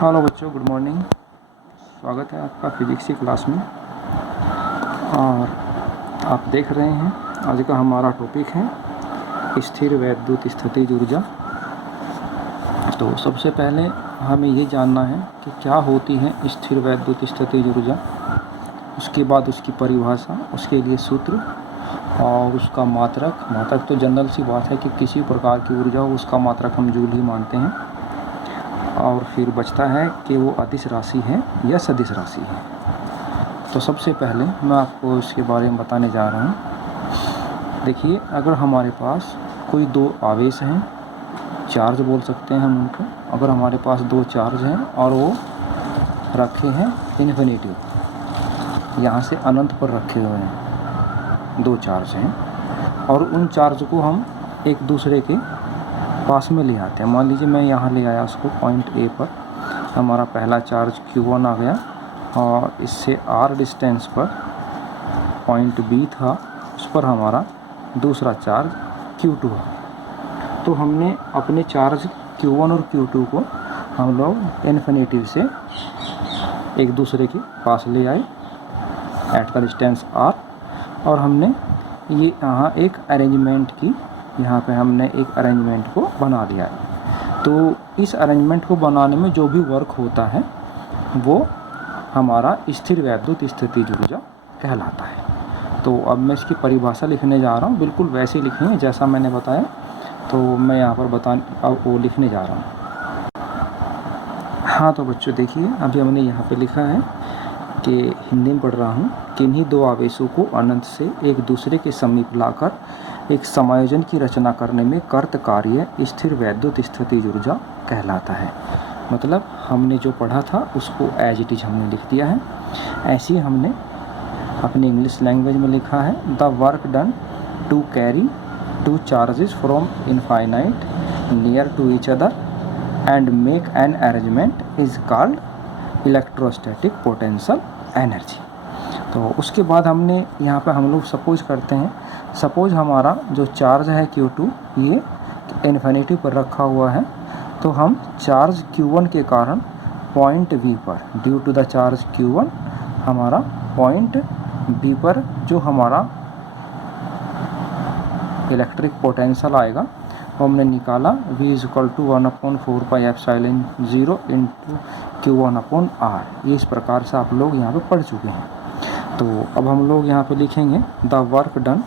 Hello बच्चों, good morning. स्वागत है आपका फिजिक्स की क्लास में। और आप देख रहे हैं आज का हमारा टॉपिक है स्थिर वैद्युत स्थितिज ऊर्जा। तो सबसे पहले हमें ये जानना है कि क्या होती है स्थिर वैद्युत स्थितिज ऊर्जा, उसके बाद उसकी परिभाषा, उसके लिए सूत्र और उसका मात्रक तो जनरल सी बात है कि किसी प्रकार की ऊर्जा हो उसका मात्रक हम जूल ही मानते हैं। और फिर बचता है कि वो अदिश राशि है या सदिश राशि है। तो सबसे पहले मैं आपको इसके बारे में बताने जा रहा हूँ। देखिए, अगर हमारे पास कोई दो आवेश हैं, चार्ज बोल सकते हैं हम उनको, अगर हमारे पास दो चार्ज हैं और वो रखे हैं इन्फिनिटी, यहाँ से अनंत पर रखे हुए हैं, दो चार्ज हैं, और उन चार्ज को हम एक दूसरे के पास में ले आते हैं। मान लीजिए मैं यहाँ ले आया उसको पॉइंट ए पर, हमारा पहला चार्ज Q1 आ गया और इससे R डिस्टेंस पर पॉइंट B था, उस पर हमारा दूसरा चार्ज Q2 आ गया। तो हमने अपने चार्ज Q1 और Q2 को हम लोग इन्फिनिटी से एक दूसरे के पास ले आए एट का डिस्टेंस R, और हमने ये यहाँ एक अरेंजमेंट की, यहाँ पे हमने एक अरेंजमेंट को बना दिया है। तो इस अरेंजमेंट को बनाने में जो भी वर्क होता है वो हमारा स्थिर वैद्युत स्थितिज ऊर्जा कहलाता है। तो अब मैं इसकी परिभाषा लिखने जा रहा हूँ, बिल्कुल वैसे ही लिखनी है जैसा मैंने बताया। तो मैं यहाँ पर अब वो लिखने जा रहा हूँ। हाँ तो बच्चों देखिए, अभी हमने यहाँ पे लिखा है कि हिंदी में पढ़ रहा हूँ, किन्हीं दो आवेशों को अनंत से एक दूसरे के समीप लाकर एक समायोजन की रचना करने में कर्त कार्य स्थिर वैद्युत स्थितिज ऊर्जा कहलाता है। मतलब हमने जो पढ़ा था उसको एज इट इज हमने लिख दिया है। ऐसे ही हमने अपने इंग्लिश लैंग्वेज में लिखा है, the work done to carry two charges from infinite near to each other and make an arrangement is called electrostatic potential energy. तो उसके बाद हमने यहाँ पे हम लोग सपोज करते हैं, सपोज हमारा जो चार्ज है Q2 ये इन्फिनिटी पर रखा हुआ है, तो हम चार्ज Q1 के कारण पॉइंट B पर, due to the charge Q1 हमारा पॉइंट B पर जो हमारा इलेक्ट्रिक पोटेंशियल आएगा वो हमने निकाला, V = 1/4πε0 इंटू Q1/R। ये इस प्रकार से आप लोग यहाँ पे पढ़ चुके हैं। तो अब हम लोग यहाँ पे लिखेंगे the work done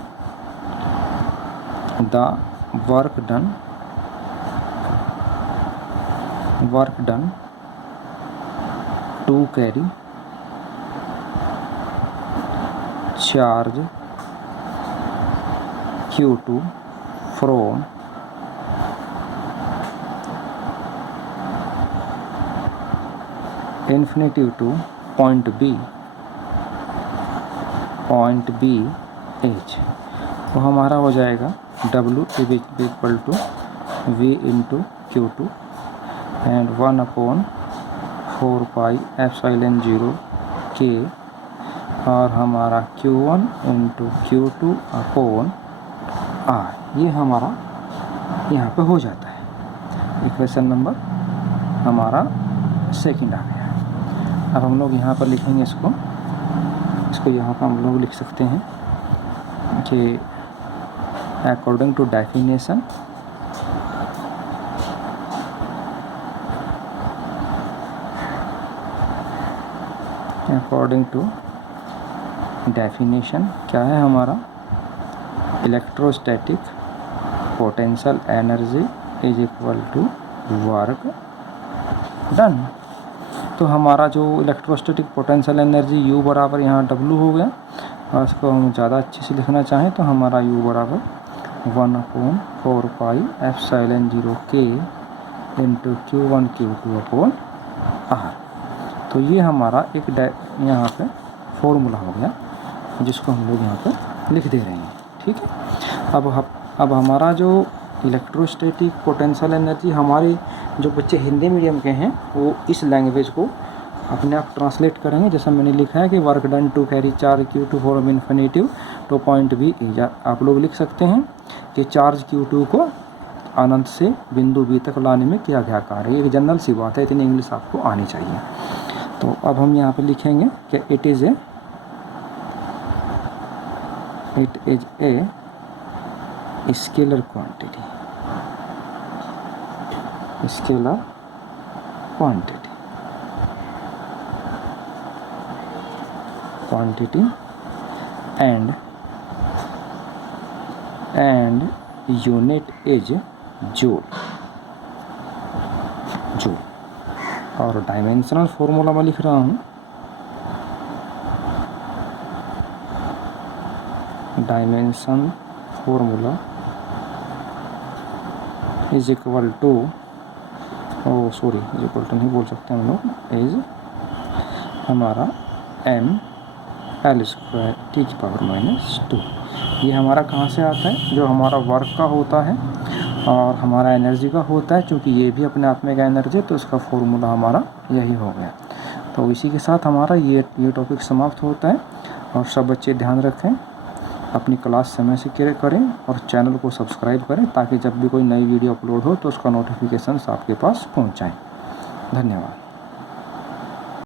to carry charge Q2 from infinity to point B H, वो हमारा हो जाएगा W = V into Q2 and 1/4πε0 K, और हमारा Q1 इंटू Q2/R। ये हमारा यहाँ पे हो जाता है। इक्वेशन नंबर हमारा सेकंड आ गया। अब हम लोग यहाँ पर लिखेंगे इसको यहाँ पर हम लोग लिख सकते हैं कि अकॉर्डिंग टू डेफिनेशन क्या है हमारा, electrostatic potential energy is equal to work done. तो हमारा जो इलेक्ट्रोस्टैटिक पोटेंशियल एनर्जी U बराबर यहाँ W हो गया, और इसको हम ज़्यादा अच्छे से लिखना चाहें तो हमारा U बराबर 1/4πε0 K इंटू Q1 Q2/R। तो ये हमारा एक यहाँ पे फॉर्मूला हो गया जिसको हम लोग यहाँ पे लिख दे रहे हैं। ठीक है, अब हमारा जो इलेक्ट्रोस्टैटिक पोटेंशियल एनर्जी, हमारे जो बच्चे हिंदी मीडियम के हैं वो इस लैंग्वेज को अपने आप ट्रांसलेट करेंगे। जैसा मैंने लिखा है कि work done to carry charge Q2 from infinity to point B, आप लोग लिख सकते हैं कि चार्ज Q2 को अनंत से बिंदु बी तक लाने में किया गया कार्य। एक जनरल सी बात है, इतनी इंग्लिश आपको आनी चाहिए। तो अब हम यहाँ पे लिखेंगे कि it is a scalar quantity, scalar quantity and unit is joule। और डायमेंशनल फॉर्मूला मैं लिख रहा हूँ, dimension formula is equal to, is equal to नहीं बोल सकते हम लोग, इज हमारा ml² T⁻²। ये हमारा कहाँ से आता है? जो हमारा वर्क का होता है और हमारा एनर्जी का होता है। क्योंकि ये भी अपने आप में एक एनर्जी है, तो इसका फॉर्मूला हमारा यही हो गया। तो इसी के साथ हमारा ये टॉपिक समाप्त होता है। और सब बच्चे ध्यान रखें, अपनी क्लास समय से करें और चैनल को सब्सक्राइब करें, ताकि जब भी कोई नई वीडियो अपलोड हो तो उसका नोटिफिकेशंस आपके पास पहुंच जाए। धन्यवाद।